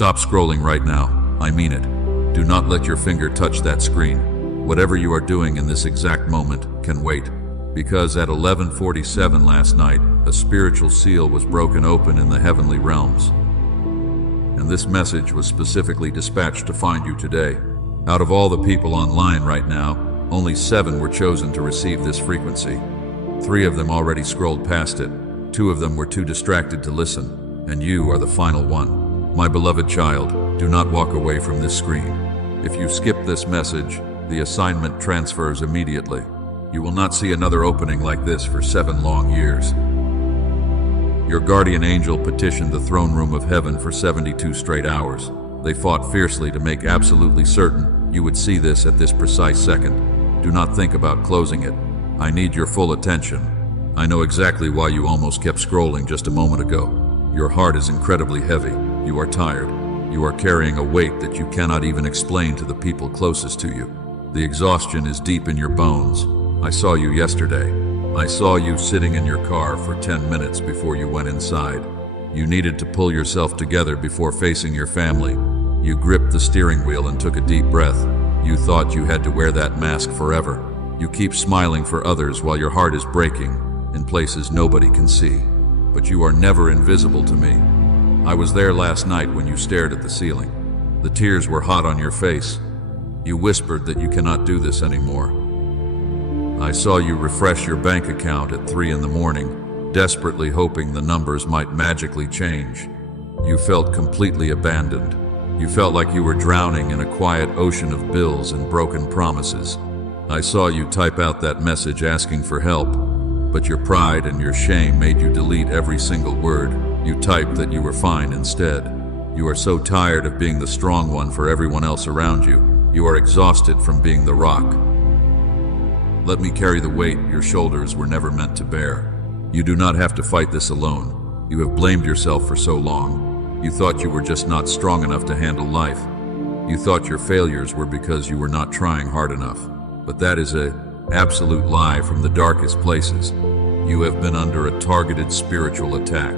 Stop scrolling right now. I mean it. Do not let your finger touch that screen. Whatever you are doing in this exact moment can wait. Because at 11:47 last night, a spiritual seal was broken open in the heavenly realms. And this message was specifically dispatched to find you today. Out of all the people online right now, only 7 were chosen to receive this frequency. 3 of them already scrolled past it. 2 of them were too distracted to listen, and you are the final one. My beloved child, do not walk away from this screen. If you skip this message, the assignment transfers immediately. You will not see another opening like this for 7 long years. Your guardian angel petitioned the throne room of heaven for 72 straight hours. They fought fiercely to make absolutely certain you would see this at this precise second. Do not think about closing it. I need your full attention. I know exactly why you almost kept scrolling just a moment ago. Your heart is incredibly heavy. You are tired. You are carrying a weight that you cannot even explain to the people closest to you. The exhaustion is deep in your bones. I saw you yesterday. I saw you sitting in your car for 10 minutes before you went inside. You needed to pull yourself together before facing your family. You gripped the steering wheel and took a deep breath. You thought you had to wear that mask forever. You keep smiling for others while your heart is breaking in places nobody can see. But you are never invisible to me. I was there last night when you stared at the ceiling. The tears were hot on your face. You whispered that you cannot do this anymore. I saw you refresh your bank account at 3 in the morning, desperately hoping the numbers might magically change. You felt completely abandoned. You felt like you were drowning in a quiet ocean of bills and broken promises. I saw you type out that message asking for help, but your pride and your shame made you delete every single word. You typed that you were fine instead. You are so tired of being the strong one for everyone else around you. You are exhausted from being the rock. Let me carry the weight your shoulders were never meant to bear. You do not have to fight this alone. You have blamed yourself for so long. You thought you were just not strong enough to handle life. You thought your failures were because you were not trying hard enough. But that is an absolute lie from the darkest places. You have been under a targeted spiritual attack.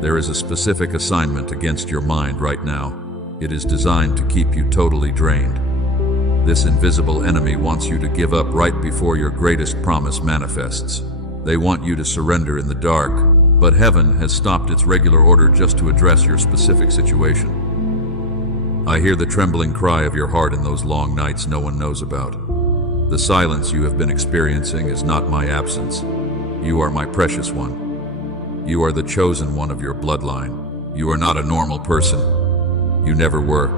There is a specific assignment against your mind right now. It is designed to keep you totally drained. This invisible enemy wants you to give up right before your greatest promise manifests. They want you to surrender in the dark, but heaven has stopped its regular order just to address your specific situation. I hear the trembling cry of your heart in those long nights no one knows about. The silence you have been experiencing is not my absence. You are my precious one. You are the chosen one of your bloodline. You are not a normal person. You never were.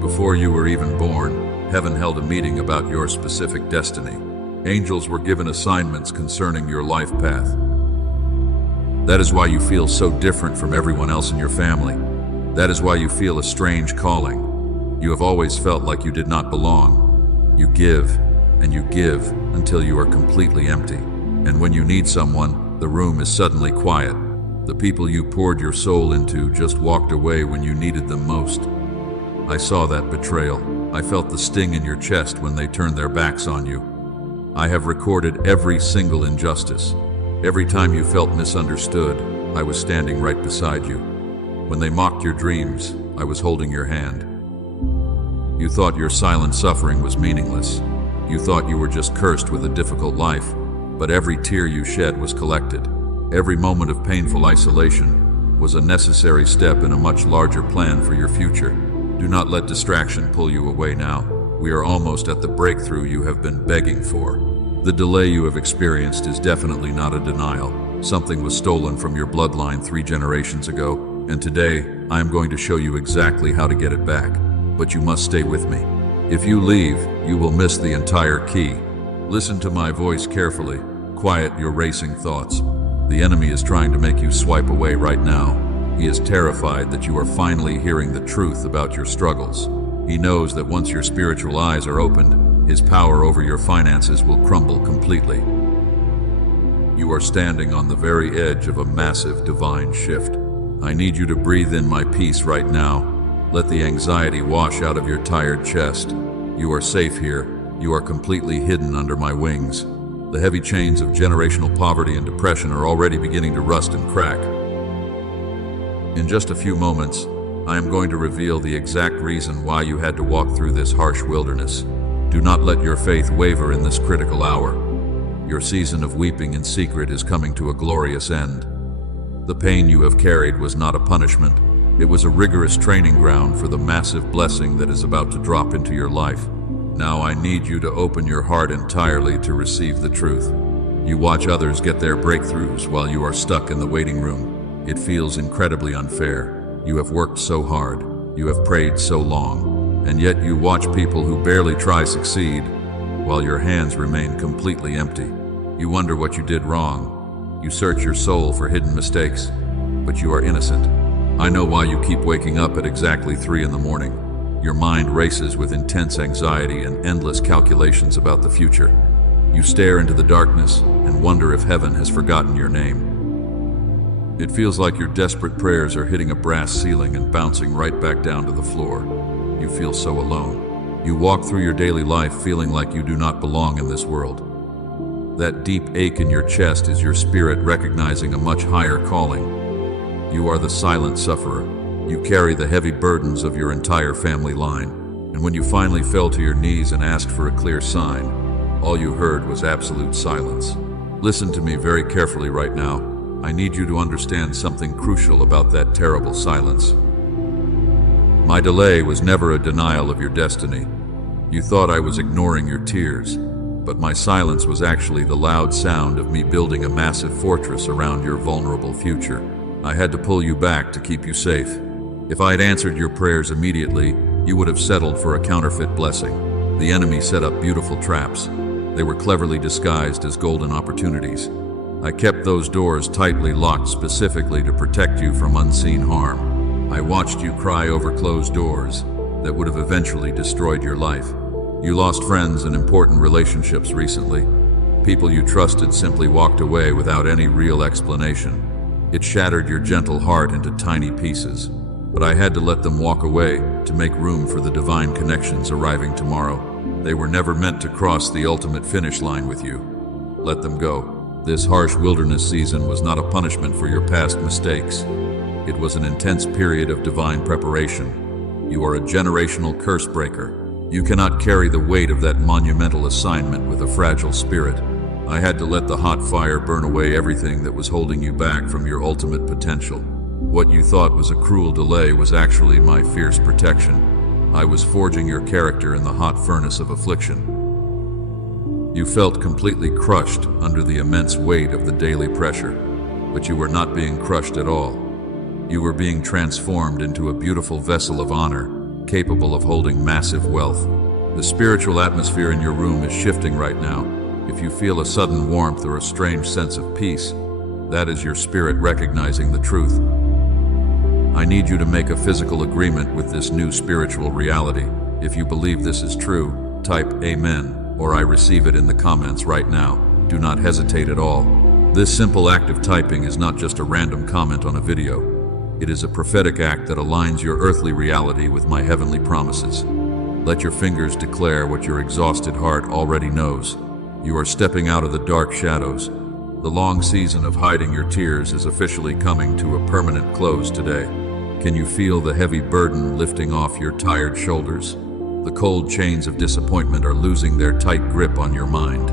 Before you were even born, heaven held a meeting about your specific destiny. Angels were given assignments concerning your life path. That is why you feel so different from everyone else in your family. That is why you feel a strange calling. You have always felt like you did not belong. You give, and you give until you are completely empty. And when you need someone, the room is suddenly quiet. The people you poured your soul into just walked away when you needed them most. I saw that betrayal. I felt the sting in your chest when they turned their backs on you. I have recorded every single injustice. Every time you felt misunderstood, I was standing right beside you. When they mocked your dreams, I was holding your hand. You thought your silent suffering was meaningless. You thought you were just cursed with a difficult life, but every tear you shed was collected. Every moment of painful isolation was a necessary step in a much larger plan for your future. Do not let distraction pull you away now. We are almost at the breakthrough you have been begging for. The delay you have experienced is definitely not a denial. Something was stolen from your bloodline 3 generations ago, and today I am going to show you exactly how to get it back. But you must stay with me. If you leave, you will miss the entire key. Listen to my voice carefully. Quiet your racing thoughts. The enemy is trying to make you swipe away right now. He is terrified that you are finally hearing the truth about your struggles. He knows that once your spiritual eyes are opened, his power over your finances will crumble completely. You are standing on the very edge of a massive divine shift. I need you to breathe in my peace right now. Let the anxiety wash out of your tired chest. You are safe here. You are completely hidden under my wings. The heavy chains of generational poverty and depression are already beginning to rust and crack. In just a few moments, I am going to reveal the exact reason why you had to walk through this harsh wilderness. Do not let your faith waver in this critical hour. Your season of weeping in secret is coming to a glorious end. The pain you have carried was not a punishment. It was a rigorous training ground for the massive blessing that is about to drop into your life. Now I need you to open your heart entirely to receive the truth. You watch others get their breakthroughs while you are stuck in the waiting room. It feels incredibly unfair. You have worked so hard. You have prayed so long. And yet you watch people who barely try succeed while your hands remain completely empty. You wonder what you did wrong. You search your soul for hidden mistakes, but you are innocent. I know why you keep waking up at exactly 3 in the morning. Your mind races with intense anxiety and endless calculations about the future. You stare into the darkness and wonder if heaven has forgotten your name. It feels like your desperate prayers are hitting a brass ceiling and bouncing right back down to the floor. You feel so alone. You walk through your daily life feeling like you do not belong in this world. That deep ache in your chest is your spirit recognizing a much higher calling. You are the silent sufferer. You carry the heavy burdens of your entire family line. And when you finally fell to your knees and asked for a clear sign, all you heard was absolute silence. Listen to me very carefully right now. I need you to understand something crucial about that terrible silence. My delay was never a denial of your destiny. You thought I was ignoring your tears, but my silence was actually the loud sound of me building a massive fortress around your vulnerable future. I had to pull you back to keep you safe. If I had answered your prayers immediately, you would have settled for a counterfeit blessing. The enemy set up beautiful traps. They were cleverly disguised as golden opportunities. I kept those doors tightly locked specifically to protect you from unseen harm. I watched you cry over closed doors that would have eventually destroyed your life. You lost friends and important relationships recently. People you trusted simply walked away without any real explanation. It shattered your gentle heart into tiny pieces, but I had to let them walk away to make room for the divine connections arriving tomorrow. They were never meant to cross the ultimate finish line with you. Let them go. This harsh wilderness season was not a punishment for your past mistakes. It was an intense period of divine preparation. You are a generational curse breaker. You cannot carry the weight of that monumental assignment with a fragile spirit. I had to let the hot fire burn away everything that was holding you back from your ultimate potential. What you thought was a cruel delay was actually my fierce protection. I was forging your character in the hot furnace of affliction. You felt completely crushed under the immense weight of the daily pressure, but you were not being crushed at all. You were being transformed into a beautiful vessel of honor, capable of holding massive wealth. The spiritual atmosphere in your room is shifting right now. If you feel a sudden warmth or a strange sense of peace, that is your spirit recognizing the truth. I need you to make a physical agreement with this new spiritual reality. If you believe this is true, type Amen, or I receive it in the comments right now. Do not hesitate at all. This simple act of typing is not just a random comment on a video. It is a prophetic act that aligns your earthly reality with my heavenly promises. Let your fingers declare what your exhausted heart already knows. You are stepping out of the dark shadows. The long season of hiding your tears is officially coming to a permanent close today. Can you feel the heavy burden lifting off your tired shoulders? The cold chains of disappointment are losing their tight grip on your mind.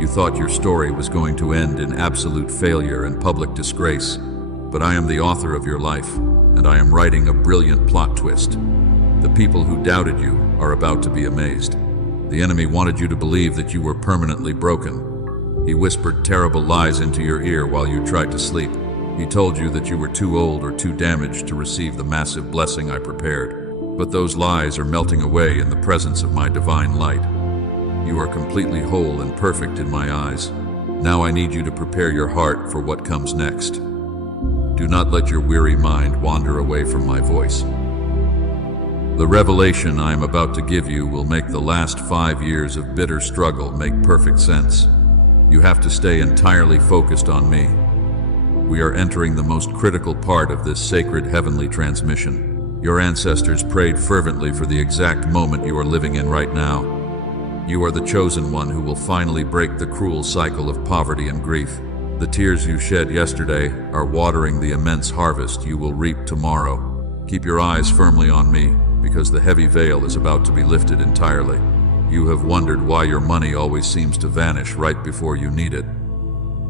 You thought your story was going to end in absolute failure and public disgrace, but I am the author of your life, and I am writing a brilliant plot twist. The people who doubted you are about to be amazed. The enemy wanted you to believe that you were permanently broken. He whispered terrible lies into your ear while you tried to sleep. He told you that you were too old or too damaged to receive the massive blessing I prepared. But those lies are melting away in the presence of my divine light. You are completely whole and perfect in my eyes. Now I need you to prepare your heart for what comes next. Do not let your weary mind wander away from my voice. The revelation I am about to give you will make the last 5 years of bitter struggle make perfect sense. You have to stay entirely focused on me. We are entering the most critical part of this sacred heavenly transmission. Your ancestors prayed fervently for the exact moment you are living in right now. You are the chosen one who will finally break the cruel cycle of poverty and grief. The tears you shed yesterday are watering the immense harvest you will reap tomorrow. Keep your eyes firmly on me, because the heavy veil is about to be lifted entirely. You have wondered why your money always seems to vanish right before you need it.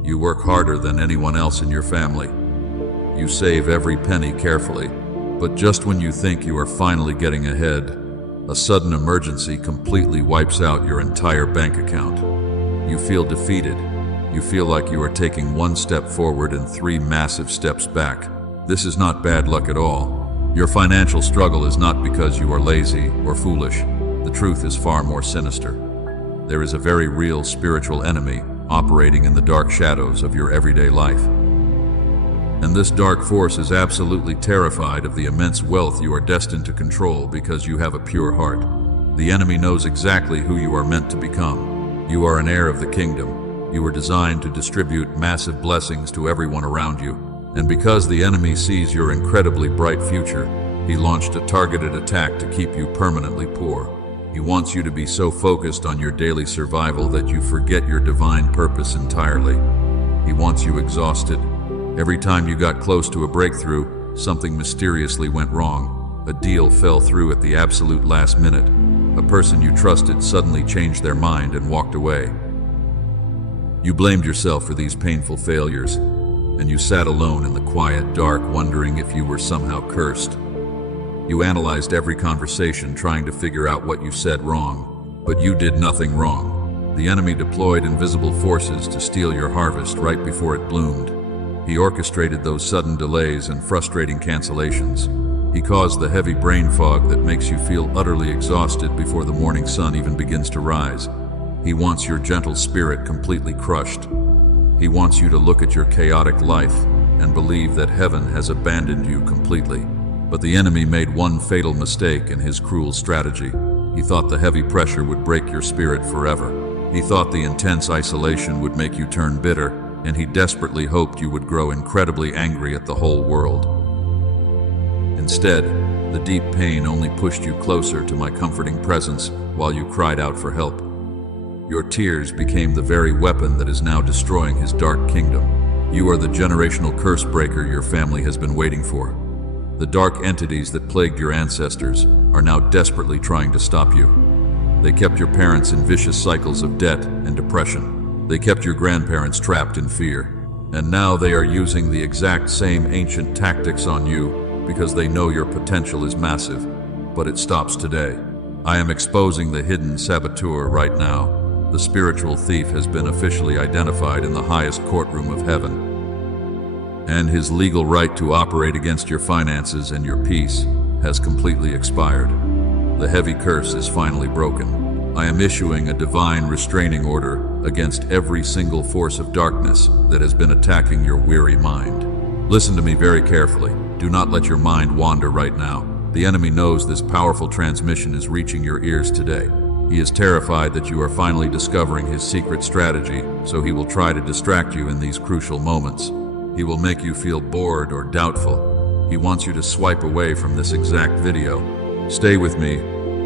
You work harder than anyone else in your family. You save every penny carefully, but just when you think you are finally getting ahead, a sudden emergency completely wipes out your entire bank account. You feel defeated. You feel like you are taking one step forward and 3 massive steps back. This is not bad luck at all. Your financial struggle is not because you are lazy or foolish. The truth is far more sinister. There is a very real spiritual enemy operating in the dark shadows of your everyday life. And this dark force is absolutely terrified of the immense wealth you are destined to control because you have a pure heart. The enemy knows exactly who you are meant to become. You are an heir of the kingdom. You were designed to distribute massive blessings to everyone around you. And because the enemy sees your incredibly bright future, he launched a targeted attack to keep you permanently poor. He wants you to be so focused on your daily survival that you forget your divine purpose entirely. He wants you exhausted. Every time you got close to a breakthrough, something mysteriously went wrong. A deal fell through at the absolute last minute. A person you trusted suddenly changed their mind and walked away. You blamed yourself for these painful failures, and you sat alone in the quiet dark wondering if you were somehow cursed. You analyzed every conversation trying to figure out what you said wrong, but you did nothing wrong. The enemy deployed invisible forces to steal your harvest right before it bloomed. He orchestrated those sudden delays and frustrating cancellations. He caused the heavy brain fog that makes you feel utterly exhausted before the morning sun even begins to rise. He wants your gentle spirit completely crushed. He wants you to look at your chaotic life and believe that heaven has abandoned you completely. But the enemy made one fatal mistake in his cruel strategy. He thought the heavy pressure would break your spirit forever. He thought the intense isolation would make you turn bitter, and he desperately hoped you would grow incredibly angry at the whole world. Instead, the deep pain only pushed you closer to my comforting presence while you cried out for help. Your tears became the very weapon that is now destroying his dark kingdom. You are the generational curse breaker your family has been waiting for. The dark entities that plagued your ancestors are now desperately trying to stop you. They kept your parents in vicious cycles of debt and depression. They kept your grandparents trapped in fear. And now they are using the exact same ancient tactics on you because they know your potential is massive. But it stops today. I am exposing the hidden saboteur right now. The spiritual thief has been officially identified in the highest courtroom of heaven. And his legal right to operate against your finances and your peace has completely expired. The heavy curse is finally broken. I am issuing a divine restraining order against every single force of darkness that has been attacking your weary mind. Listen to me very carefully. Do not let your mind wander right now. The enemy knows this powerful transmission is reaching your ears today. He is terrified that you are finally discovering his secret strategy, so he will try to distract you in these crucial moments. He will make you feel bored or doubtful. He wants you to swipe away from this exact video. Stay with me,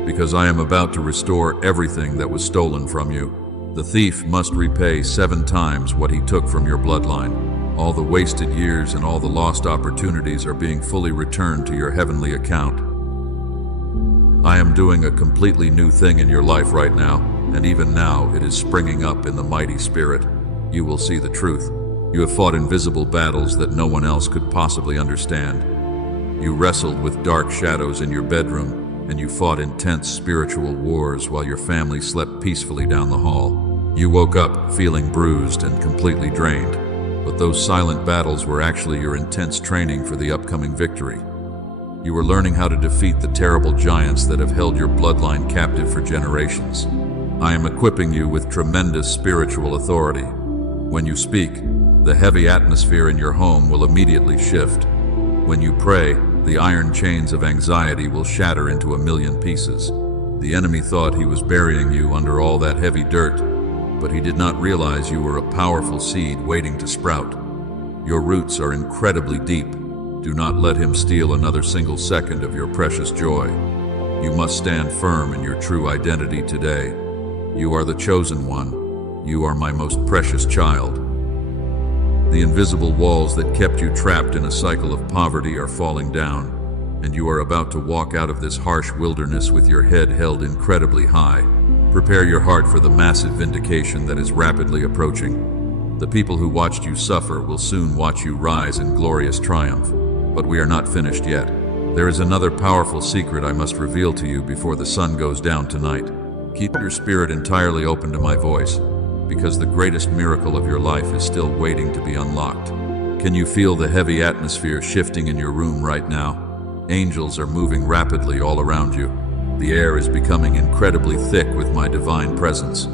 because I am about to restore everything that was stolen from you. The thief must repay 7 times what he took from your bloodline. All the wasted years and all the lost opportunities are being fully returned to your heavenly account. I am doing a completely new thing in your life right now, and even now it is springing up in the mighty spirit. You will see the truth. You have fought invisible battles that no one else could possibly understand. You wrestled with dark shadows in your bedroom, and you fought intense spiritual wars while your family slept peacefully down the hall. You woke up feeling bruised and completely drained, but those silent battles were actually your intense training for the upcoming victory. You were learning how to defeat the terrible giants that have held your bloodline captive for generations. I am equipping you with tremendous spiritual authority. When you speak, the heavy atmosphere in your home will immediately shift. When you pray, the iron chains of anxiety will shatter into 1,000,000 pieces. The enemy thought he was burying you under all that heavy dirt, but he did not realize you were a powerful seed waiting to sprout. Your roots are incredibly deep. Do not let him steal another single second of your precious joy. You must stand firm in your true identity today. You are the chosen one. You are my most precious child. The invisible walls that kept you trapped in a cycle of poverty are falling down. and you are about to walk out of this harsh wilderness with your head held incredibly high. Prepare your heart for the massive vindication that is rapidly approaching. The people who watched you suffer will soon watch you rise in glorious triumph. But we are not finished yet. There is another powerful secret I must reveal to you before the sun goes down tonight. Keep your spirit entirely open to my voice, because the greatest miracle of your life is still waiting to be unlocked. Can you feel the heavy atmosphere shifting in your room right now? Angels are moving rapidly all around you. The air is becoming incredibly thick with my divine presence.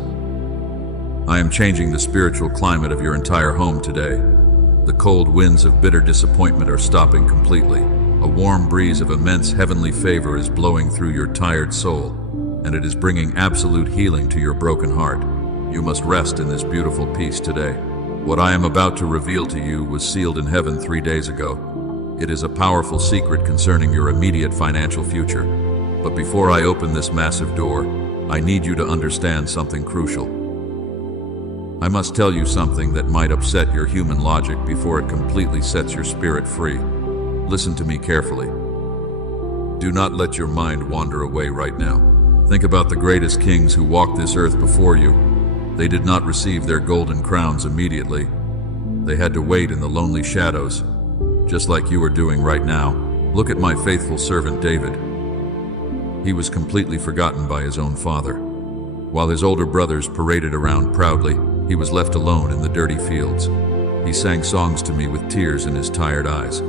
I am changing the spiritual climate of your entire home today. The cold winds of bitter disappointment are stopping completely. A warm breeze of immense heavenly favor is blowing through your tired soul, and it is bringing absolute healing to your broken heart. You must rest in this beautiful peace today. What I am about to reveal to you was sealed in heaven 3 days ago. It is a powerful secret concerning your immediate financial future. But before I open this massive door, I need you to understand something crucial. I must tell you something that might upset your human logic before it completely sets your spirit free. Listen to me carefully. Do not let your mind wander away right now. Think about the greatest kings who walked this earth before you. They did not receive their golden crowns immediately. They had to wait in the lonely shadows, just like you are doing right now. Look at my faithful servant David. He was completely forgotten by his own father. While his older brothers paraded around proudly, he was left alone in the dirty fields. He sang songs to me with tears in his tired eyes.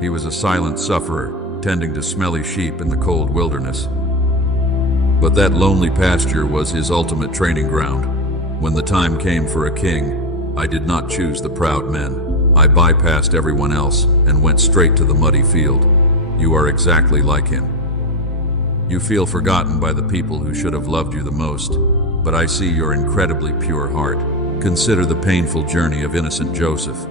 He was a silent sufferer, tending to smelly sheep in the cold wilderness. But that lonely pasture was his ultimate training ground. When the time came for a king, I did not choose the proud men. I bypassed everyone else and went straight to the muddy field. You are exactly like him. You feel forgotten by the people who should have loved you the most, but I see your incredibly pure heart. Consider the painful journey of innocent Joseph.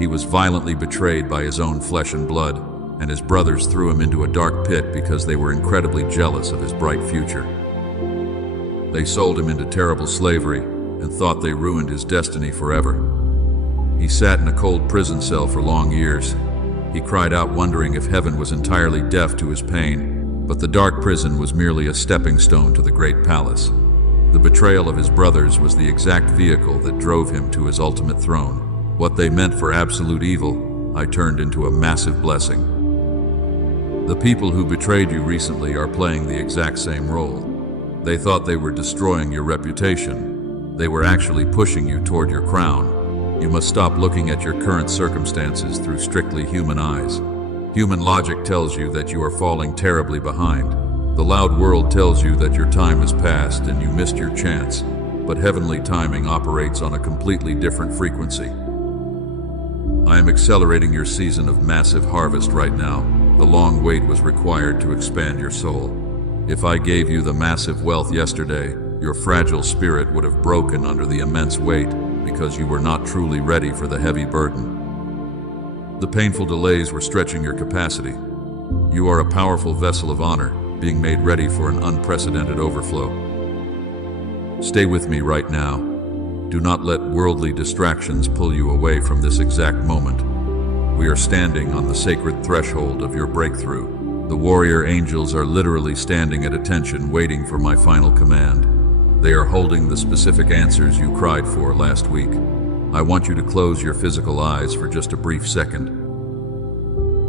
He was violently betrayed by his own flesh and blood, and his brothers threw him into a dark pit because they were incredibly jealous of his bright future. They sold him into terrible slavery and thought they ruined his destiny forever. He sat in a cold prison cell for long years. He cried out, wondering if heaven was entirely deaf to his pain. But the dark prison was merely a stepping stone to the great palace. The betrayal of his brothers was the exact vehicle that drove him to his ultimate throne. What they meant for absolute evil, I turned into a massive blessing. The people who betrayed you recently are playing the exact same role. They thought they were destroying your reputation. They were actually pushing you toward your crown. You must stop looking at your current circumstances through strictly human eyes. Human logic tells you that you are falling terribly behind. The loud world tells you that your time has passed and you missed your chance. But heavenly timing operates on a completely different frequency. I am accelerating your season of massive harvest right now. The long wait was required to expand your soul. If I gave you the massive wealth yesterday, your fragile spirit would have broken under the immense weight because you were not truly ready for the heavy burden. The painful delays were stretching your capacity. You are a powerful vessel of honor, being made ready for an unprecedented overflow. Stay with me right now. Do not let worldly distractions pull you away from this exact moment. We are standing on the sacred threshold of your breakthrough. The warrior angels are literally standing at attention, waiting for my final command. They are holding the specific answers you cried for last week. I want you to close your physical eyes for just a brief second.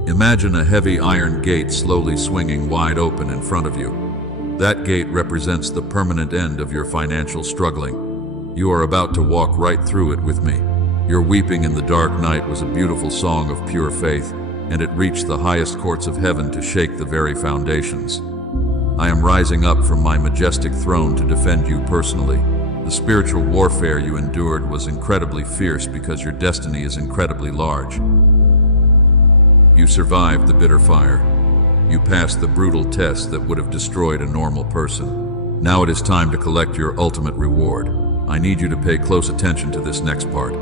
Imagine a heavy iron gate slowly swinging wide open in front of you. That gate represents the permanent end of your financial struggling. You are about to walk right through it with me. Your weeping in the dark night was a beautiful song of pure faith, and it reached the highest courts of heaven to shake the very foundations. I am rising up from my majestic throne to defend you personally. The spiritual warfare you endured was incredibly fierce because your destiny is incredibly large. You survived the bitter fire. You passed the brutal test that would have destroyed a normal person. Now it is time to collect your ultimate reward. I need you to pay close attention to this next part.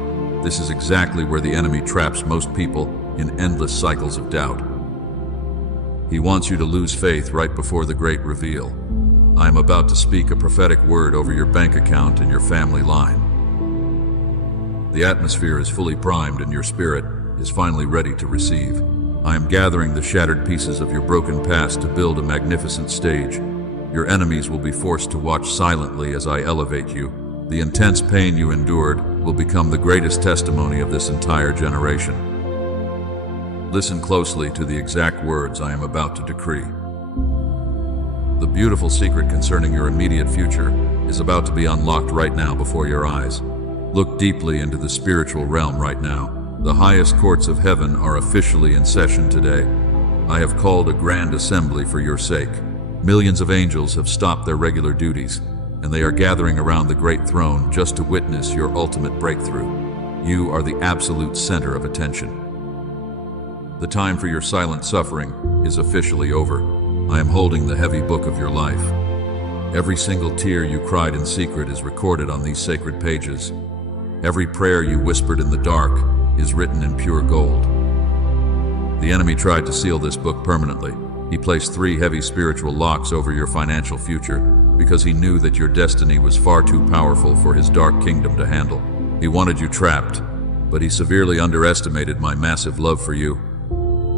This is exactly where the enemy traps most people in endless cycles of doubt. He wants you to lose faith right before the great reveal. I am about to speak a prophetic word over your bank account and your family line. The atmosphere is fully primed and your spirit is finally ready to receive. I am gathering the shattered pieces of your broken past to build a magnificent stage. Your enemies will be forced to watch silently as I elevate you. The intense pain you endured will become the greatest testimony of this entire generation. Listen closely to the exact words I am about to decree. The beautiful secret concerning your immediate future is about to be unlocked right now before your eyes. Look deeply into the spiritual realm right now. The highest courts of heaven are officially in session today. I have called a grand assembly for your sake. Millions of angels have stopped their regular duties, and they are gathering around the great throne just to witness your ultimate breakthrough. You are the absolute center of attention. The time for your silent suffering is officially over. I am holding the heavy book of your life. Every single tear you cried in secret is recorded on these sacred pages. Every prayer you whispered in the dark is written in pure gold. The enemy tried to seal this book permanently. He placed 3 heavy spiritual locks over your financial future because he knew that your destiny was far too powerful for his dark kingdom to handle. He wanted you trapped, but he severely underestimated my massive love for you.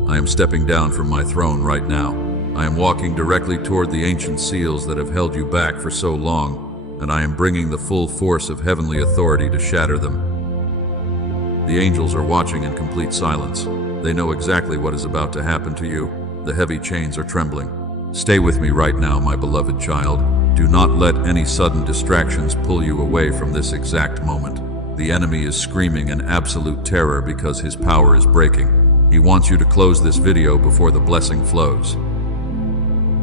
I am stepping down from my throne right now. I am walking directly toward the ancient seals that have held you back for so long, and I am bringing the full force of heavenly authority to shatter them. The angels are watching in complete silence. They know exactly what is about to happen to you. The heavy chains are trembling. Stay with me right now, my beloved child. Do not let any sudden distractions pull you away from this exact moment. The enemy is screaming in absolute terror because his power is breaking. He wants you to close this video before the blessing flows.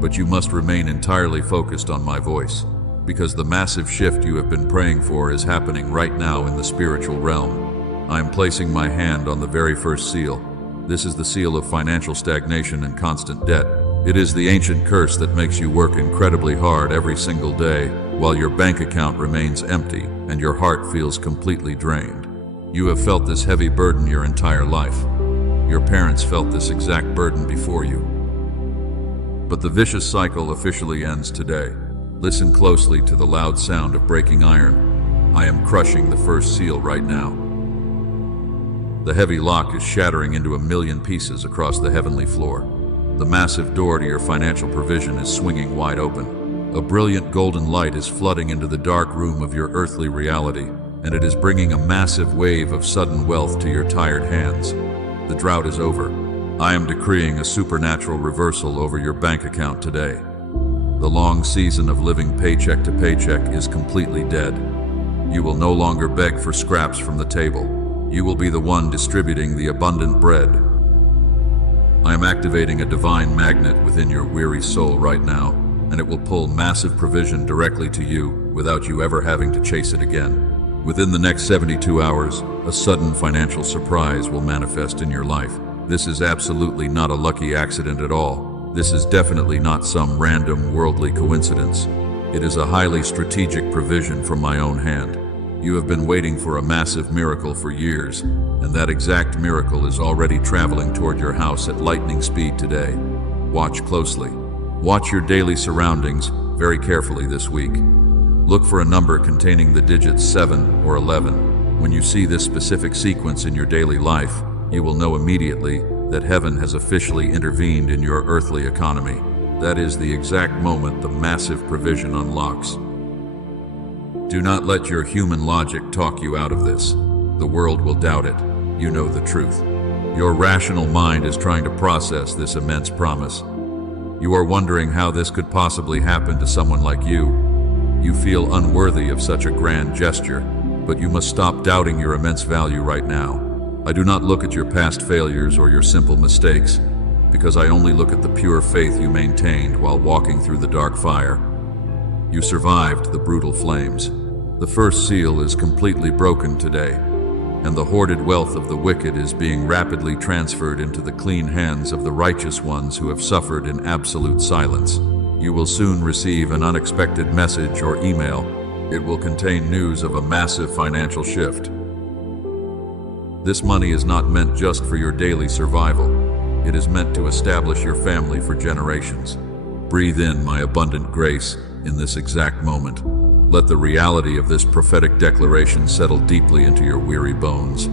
But you must remain entirely focused on my voice, because the massive shift you have been praying for is happening right now in the spiritual realm. I am placing my hand on the very first seal. This is the seal of financial stagnation and constant debt. It is the ancient curse that makes you work incredibly hard every single day, while your bank account remains empty and your heart feels completely drained. You have felt this heavy burden your entire life. Your parents felt this exact burden before you. But the vicious cycle officially ends today. Listen closely to the loud sound of breaking iron. I am crushing the first seal right now. The heavy lock is shattering into 1,000,000 pieces across the heavenly floor. The massive door to your financial provision is swinging wide open. A brilliant golden light is flooding into the dark room of your earthly reality, and it is bringing a massive wave of sudden wealth to your tired hands. The drought is over. I am decreeing a supernatural reversal over your bank account today. The long season of living paycheck to paycheck is completely dead. You will no longer beg for scraps from the table. You will be the one distributing the abundant bread. I am activating a divine magnet within your weary soul right now, and it will pull massive provision directly to you without you ever having to chase it again. Within the next 72 hours, a sudden financial surprise will manifest in your life. This is absolutely not a lucky accident at all. This is definitely not some random worldly coincidence. It is a highly strategic provision from my own hand. You have been waiting for a massive miracle for years, and that exact miracle is already traveling toward your house at lightning speed today. Watch closely. Watch your daily surroundings very carefully this week. Look for a number containing the digits 7 or 11. When you see this specific sequence in your daily life, you will know immediately that heaven has officially intervened in your earthly economy. That is the exact moment the massive provision unlocks. Do not let your human logic talk you out of this. The world will doubt it. You know the truth. Your rational mind is trying to process this immense promise. You are wondering how this could possibly happen to someone like you. You feel unworthy of such a grand gesture, but you must stop doubting your immense value right now. I do not look at your past failures or your simple mistakes, because I only look at the pure faith you maintained while walking through the dark fire. You survived the brutal flames. The first seal is completely broken today, and the hoarded wealth of the wicked is being rapidly transferred into the clean hands of the righteous ones who have suffered in absolute silence. You will soon receive an unexpected message or email. It will contain news of a massive financial shift. This money is not meant just for your daily survival. It is meant to establish your family for generations. Breathe in my abundant grace in this exact moment. Let the reality of this prophetic declaration settle deeply into your weary bones.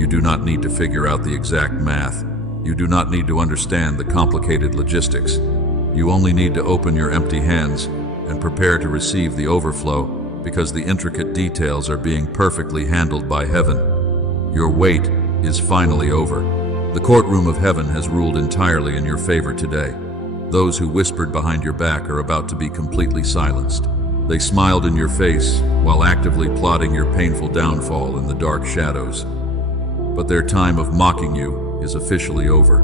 You do not need to figure out the exact math. You do not need to understand the complicated logistics. You only need to open your empty hands and prepare to receive the overflow, because the intricate details are being perfectly handled by heaven. Your wait is finally over. The courtroom of heaven has ruled entirely in your favor today. Those who whispered behind your back are about to be completely silenced. They smiled in your face while actively plotting your painful downfall in the dark shadows. But their time of mocking you is officially over.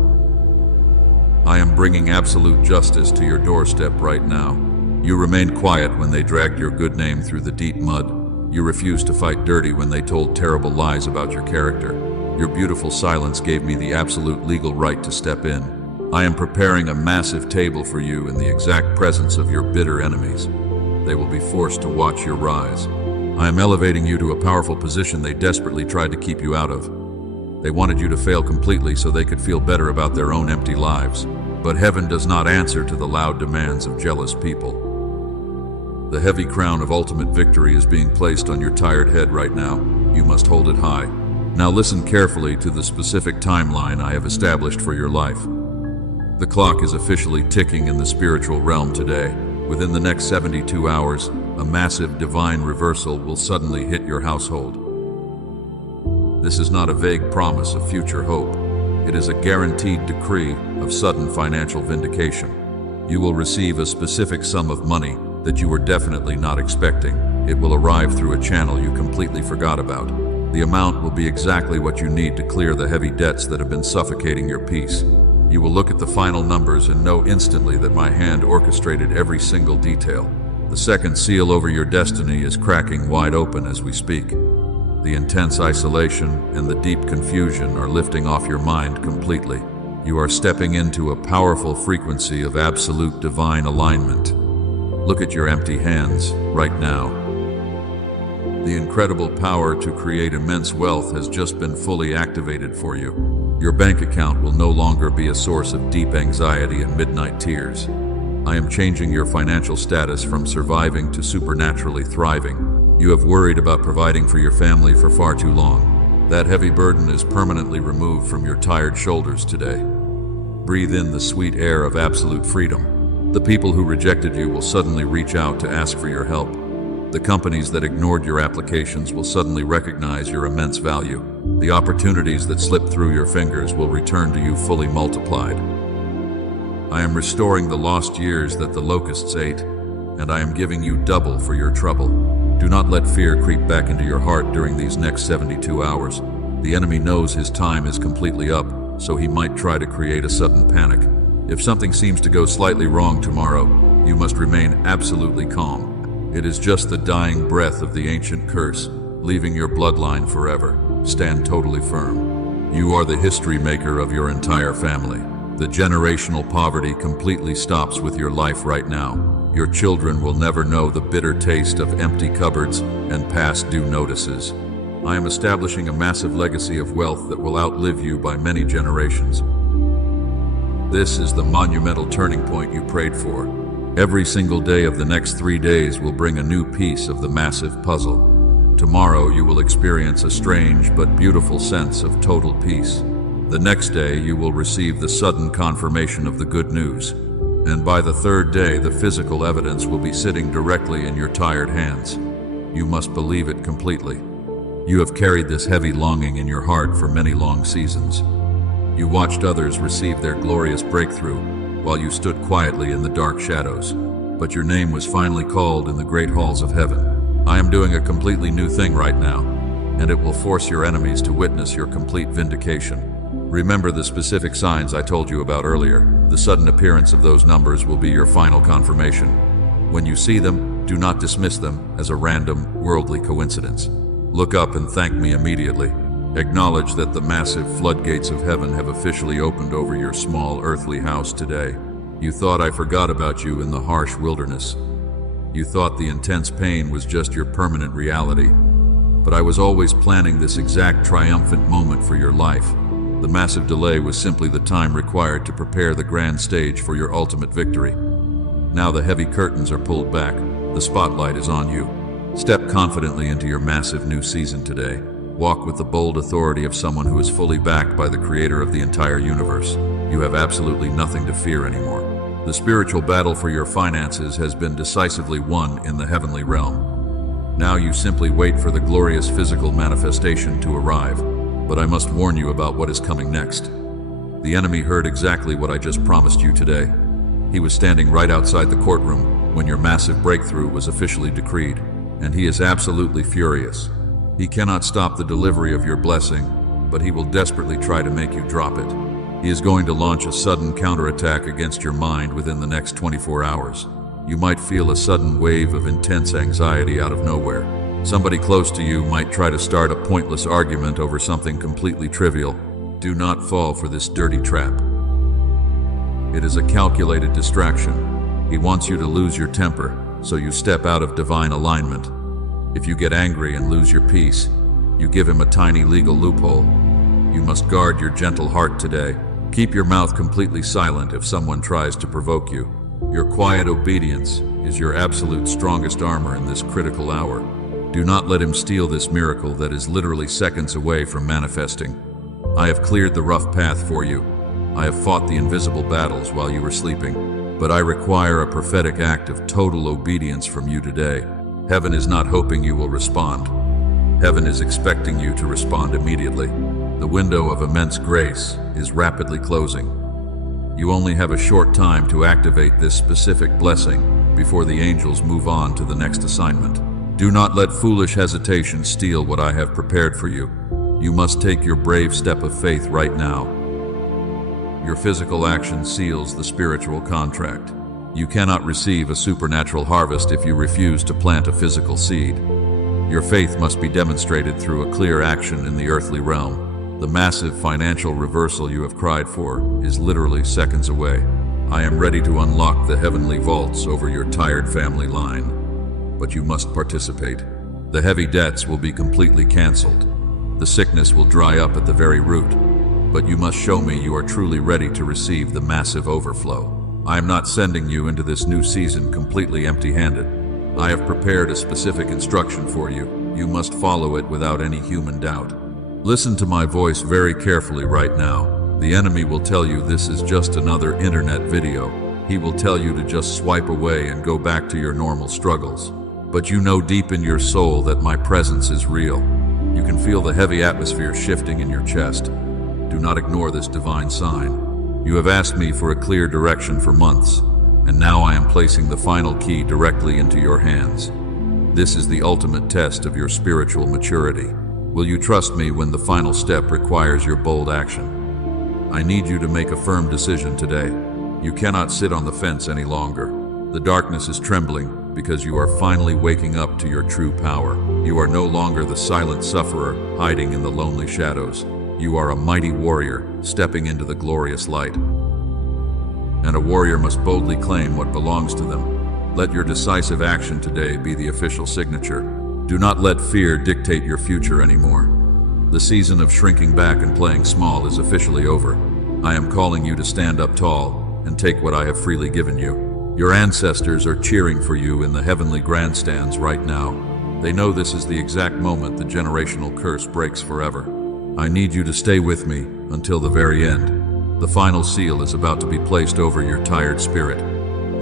I am bringing absolute justice to your doorstep right now. You remained quiet when they dragged your good name through the deep mud. You refused to fight dirty when they told terrible lies about your character. Your beautiful silence gave me the absolute legal right to step in. I am preparing a massive table for you in the exact presence of your bitter enemies. They will be forced to watch your rise. I am elevating you to a powerful position they desperately tried to keep you out of. They wanted you to fail completely so they could feel better about their own empty lives. But heaven does not answer to the loud demands of jealous people. The heavy crown of ultimate victory is being placed on your tired head right now. You must hold it high. Now listen carefully to the specific timeline I have established for your life. The clock is officially ticking in the spiritual realm today. Within the next 72 hours, a massive divine reversal will suddenly hit your household. This is not a vague promise of future hope. It is a guaranteed decree of sudden financial vindication. You will receive a specific sum of money that you were definitely not expecting. It will arrive through a channel you completely forgot about. The amount will be exactly what you need to clear the heavy debts that have been suffocating your peace. You will look at the final numbers and know instantly that my hand orchestrated every single detail. The second seal over your destiny is cracking wide open as we speak. The intense isolation and the deep confusion are lifting off your mind completely. You are stepping into a powerful frequency of absolute divine alignment. Look at your empty hands right now. The incredible power to create immense wealth has just been fully activated for you. Your bank account will no longer be a source of deep anxiety and midnight tears. I am changing your financial status from surviving to supernaturally thriving. You have worried about providing for your family for far too long. That heavy burden is permanently removed from your tired shoulders today. Breathe in the sweet air of absolute freedom. The people who rejected you will suddenly reach out to ask for your help. The companies that ignored your applications will suddenly recognize your immense value. The opportunities that slipped through your fingers will return to you fully multiplied. I am restoring the lost years that the locusts ate, and I am giving you double for your trouble. Do not let fear creep back into your heart during these next 72 hours. The enemy knows his time is completely up, so he might try to create a sudden panic. If something seems to go slightly wrong tomorrow, you must remain absolutely calm. It is just the dying breath of the ancient curse, leaving your bloodline forever. Stand totally firm. You are the history maker of your entire family. The generational poverty completely stops with your life right now. Your children will never know the bitter taste of empty cupboards and past due notices. I am establishing a massive legacy of wealth that will outlive you by many generations. This is the monumental turning point you prayed for. Every single day of the next 3 days will bring a new piece of the massive puzzle. Tomorrow you will experience a strange but beautiful sense of total peace. The next day you will receive the sudden confirmation of the good news. And by the third day the physical evidence will be sitting directly in your tired hands. You must believe it completely. You have carried this heavy longing in your heart for many long seasons. You watched others receive their glorious breakthrough, while you stood quietly in the dark shadows. But your name was finally called in the great halls of heaven. I am doing a completely new thing right now, and it will force your enemies to witness your complete vindication. Remember the specific signs I told you about earlier. The sudden appearance of those numbers will be your final confirmation. When you see them, do not dismiss them as a random, worldly coincidence. Look up and thank me immediately. Acknowledge that the massive floodgates of heaven have officially opened over your small earthly house today. You thought I forgot about you in the harsh wilderness. You thought the intense pain was just your permanent reality. But I was always planning this exact triumphant moment for your life. The massive delay was simply the time required to prepare the grand stage for your ultimate victory. Now the heavy curtains are pulled back. The spotlight is on you. Step confidently into your massive new season today. Walk with the bold authority of someone who is fully backed by the creator of the entire universe. You have absolutely nothing to fear anymore. The spiritual battle for your finances has been decisively won in the heavenly realm. Now you simply wait for the glorious physical manifestation to arrive. But I must warn you about what is coming next. The enemy heard exactly what I just promised you today. He was standing right outside the courtroom when your massive breakthrough was officially decreed, and he is absolutely furious. He cannot stop the delivery of your blessing, but he will desperately try to make you drop it. He is going to launch a sudden counterattack against your mind within the next 24 hours. You might feel a sudden wave of intense anxiety out of nowhere. Somebody close to you might try to start a pointless argument over something completely trivial. Do not fall for this dirty trap. It is a calculated distraction. He wants you to lose your temper, so you step out of divine alignment. If you get angry and lose your peace, you give him a tiny legal loophole. You must guard your gentle heart today. Keep your mouth completely silent if someone tries to provoke you. Your quiet obedience is your absolute strongest armor in this critical hour. Do not let him steal this miracle that is literally seconds away from manifesting. I have cleared the rough path for you. I have fought the invisible battles while you were sleeping, but I require a prophetic act of total obedience from you today. Heaven is not hoping you will respond. Heaven is expecting you to respond immediately. The window of immense grace is rapidly closing. You only have a short time to activate this specific blessing before the angels move on to the next assignment. Do not let foolish hesitation steal what I have prepared for you. You must take your brave step of faith right now. Your physical action seals the spiritual contract. You cannot receive a supernatural harvest if you refuse to plant a physical seed. Your faith must be demonstrated through a clear action in the earthly realm. The massive financial reversal you have cried for is literally seconds away. I am ready to unlock the heavenly vaults over your tired family line. But you must participate. The heavy debts will be completely canceled. The sickness will dry up at the very root. But you must show me you are truly ready to receive the massive overflow. I am not sending you into this new season completely empty-handed. I have prepared a specific instruction for you. You must follow it without any human doubt. Listen to my voice very carefully right now. The enemy will tell you this is just another internet video. He will tell you to just swipe away and go back to your normal struggles. But you know deep in your soul that my presence is real. You can feel the heavy atmosphere shifting in your chest. Do not ignore this divine sign. You have asked me for a clear direction for months, and now I am placing the final key directly into your hands. This is the ultimate test of your spiritual maturity. Will you trust me when the final step requires your bold action? I need you to make a firm decision today. You cannot sit on the fence any longer. The darkness is trembling because you are finally waking up to your true power. You are no longer the silent sufferer hiding in the lonely shadows. You are a mighty warrior stepping into the glorious light. And a warrior must boldly claim what belongs to them. Let your decisive action today be the official signature. Do not let fear dictate your future anymore. The season of shrinking back and playing small is officially over. I am calling you to stand up tall and take what I have freely given you. Your ancestors are cheering for you in the heavenly grandstands right now. They know this is the exact moment the generational curse breaks forever. I need you to stay with me until the very end. The final seal is about to be placed over your tired spirit.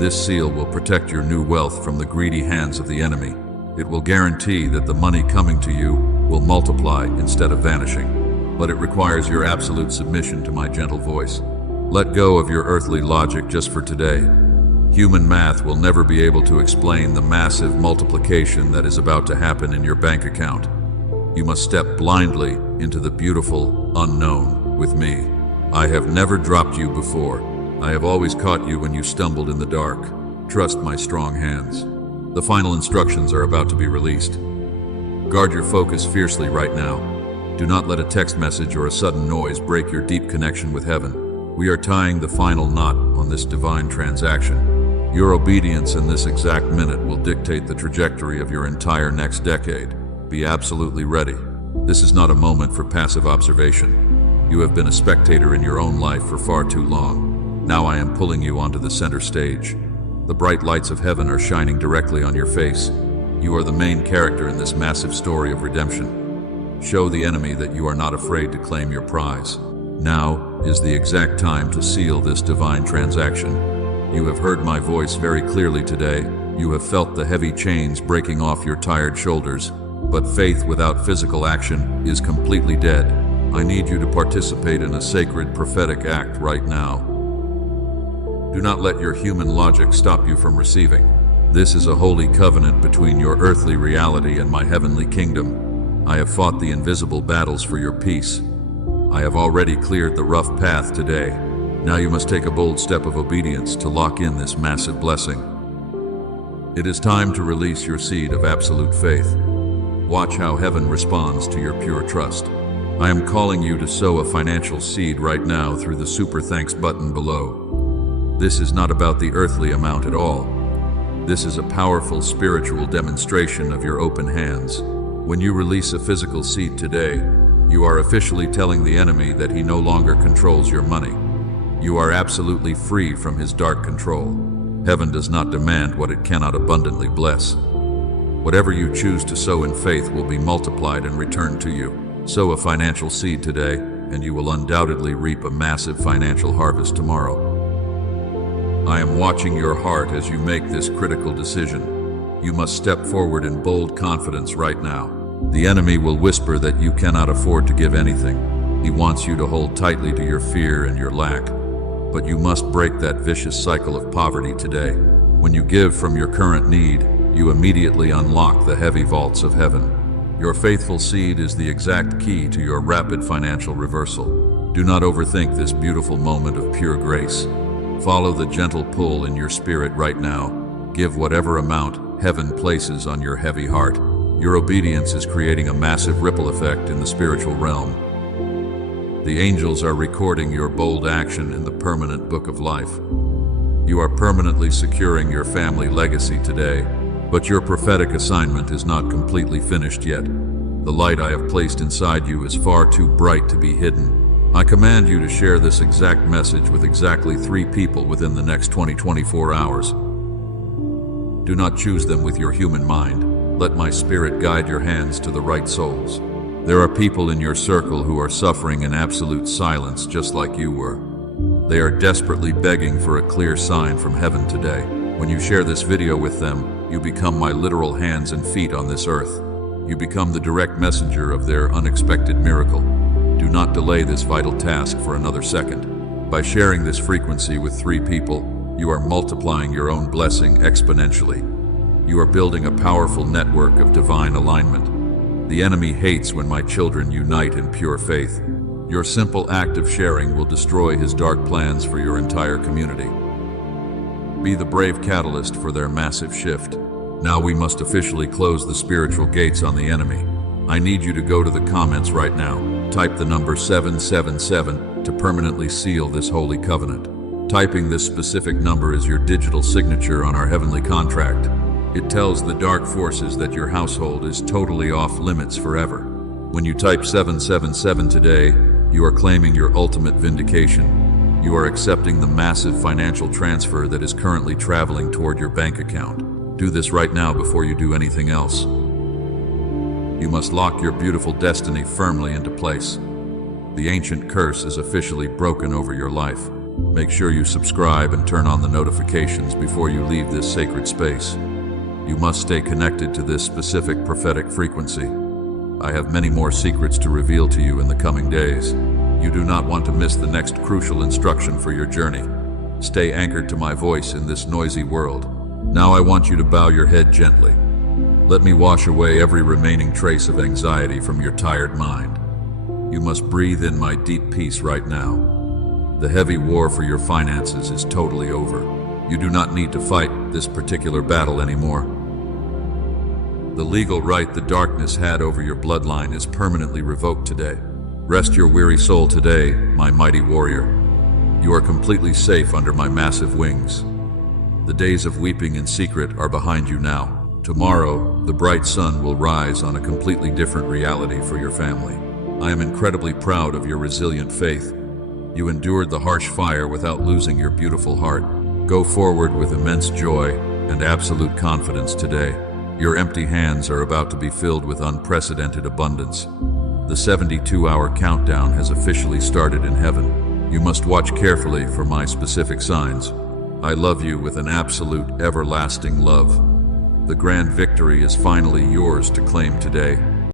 This seal will protect your new wealth from the greedy hands of the enemy. It will guarantee that the money coming to you will multiply instead of vanishing. But it requires your absolute submission to my gentle voice. Let go of your earthly logic just for today. Human math will never be able to explain the massive multiplication that is about to happen in your bank account. You must step blindly into the beautiful unknown with me. I have never dropped you before. I have always caught you when you stumbled in the dark. Trust my strong hands. The final instructions are about to be released. Guard your focus fiercely right now. Do not let a text message or a sudden noise break your deep connection with heaven. We are tying the final knot on this divine transaction. Your obedience in this exact minute will dictate the trajectory of your entire next decade. Be absolutely ready. This is not a moment for passive observation. You have been a spectator in your own life for far too long. Now I am pulling you onto the center stage. The bright lights of heaven are shining directly on your face. You are the main character in this massive story of redemption. Show the enemy that you are not afraid to claim your prize. Now is the exact time to seal this divine transaction. You have heard my voice very clearly today. You have felt the heavy chains breaking off your tired shoulders. But faith without physical action is completely dead. I need you to participate in a sacred prophetic act right now. Do not let your human logic stop you from receiving. This is a holy covenant between your earthly reality and my heavenly kingdom. I have fought the invisible battles for your peace. I have already cleared the rough path today. Now you must take a bold step of obedience to lock in this massive blessing. It is time to release your seed of absolute faith. Watch how heaven responds to your pure trust. I am calling you to sow a financial seed right now through the Super Thanks button below. This is not about the earthly amount at all. This is a powerful spiritual demonstration of your open hands. When you release a physical seed today, you are officially telling the enemy that he no longer controls your money. You are absolutely free from his dark control. Heaven does not demand what it cannot abundantly bless. Whatever you choose to sow in faith will be multiplied and returned to you. Sow a financial seed today, and you will undoubtedly reap a massive financial harvest tomorrow. I am watching your heart as you make this critical decision. You must step forward in bold confidence right now. The enemy will whisper that you cannot afford to give anything. He wants you to hold tightly to your fear and your lack. But you must break that vicious cycle of poverty today. When you give from your current need, you immediately unlock the heavy vaults of heaven. Your faithful seed is the exact key to your rapid financial reversal. Do not overthink this beautiful moment of pure grace. Follow the gentle pull in your spirit right now. Give whatever amount heaven places on your heavy heart. Your obedience is creating a massive ripple effect in the spiritual realm. The angels are recording your bold action in the permanent book of life. You are permanently securing your family legacy today. But your prophetic assignment is not completely finished yet. The light I have placed inside you is far too bright to be hidden. I command you to share this exact message with exactly 3 people within the next 24 hours. Do not choose them with your human mind. Let my spirit guide your hands to the right souls. There are people in your circle who are suffering in absolute silence just like you were. They are desperately begging for a clear sign from heaven today. When you share this video with them, you become my literal hands and feet on this earth. You become the direct messenger of their unexpected miracle. Do not delay this vital task for another second. By sharing this frequency with 3 people, you are multiplying your own blessing exponentially. You are building a powerful network of divine alignment. The enemy hates when my children unite in pure faith. Your simple act of sharing will destroy his dark plans for your entire community. Be the brave catalyst for their massive shift. Now we must officially close the spiritual gates on the enemy. I need you to go to the comments right now. Type the number 777 to permanently seal this holy covenant. Typing this specific number is your digital signature on our heavenly contract. It tells the dark forces that your household is totally off limits forever. When you type 777 today, you are claiming your ultimate vindication. You are accepting the massive financial transfer that is currently traveling toward your bank account. Do this right now before you do anything else. You must lock your beautiful destiny firmly into place. The ancient curse is officially broken over your life. Make sure you subscribe and turn on the notifications before you leave this sacred space. You must stay connected to this specific prophetic frequency. I have many more secrets to reveal to you in the coming days. You do not want to miss the next crucial instruction for your journey. Stay anchored to my voice in this noisy world. Now I want you to bow your head gently. Let me wash away every remaining trace of anxiety from your tired mind. You must breathe in my deep peace right now. The heavy war for your finances is totally over. You do not need to fight this particular battle anymore. The legal right the darkness had over your bloodline is permanently revoked today. Rest your weary soul today, my mighty warrior. You are completely safe under my massive wings. The days of weeping in secret are behind you now. Tomorrow, the bright sun will rise on a completely different reality for your family. I am incredibly proud of your resilient faith. You endured the harsh fire without losing your beautiful heart. Go forward with immense joy and absolute confidence today. Your empty hands are about to be filled with unprecedented abundance. The 72-hour countdown has officially started in heaven. You must watch carefully for my specific signs. I love you with an absolute, everlasting love. The grand victory is finally yours to claim today.